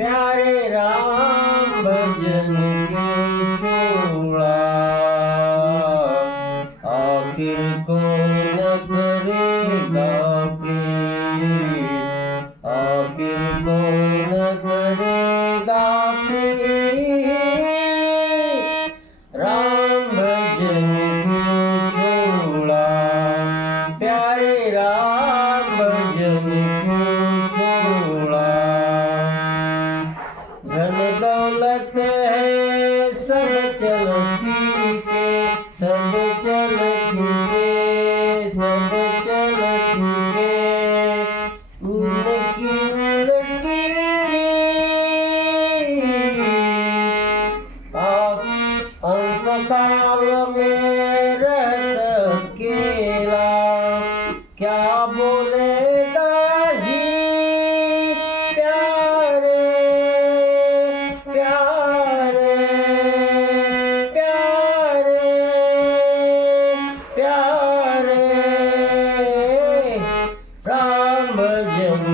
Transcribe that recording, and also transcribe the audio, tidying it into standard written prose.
प्यारे राम भजन क्यों छोड़ा, आखिर कौन करेगा प्रीत, आखिर कौन करेगा प्रीत, राम भजन क्यों छोड़ा, प्यारे राम भजन क्यों छोड़ा। धन दौलत है सब चलती के, सब चलती के, सब चलती के, उनकी उलटी अंतकाल में रहत अकेला, क्या बोलेगा ही प्यारे प्यारे प्यारे प्यारे, राम भजन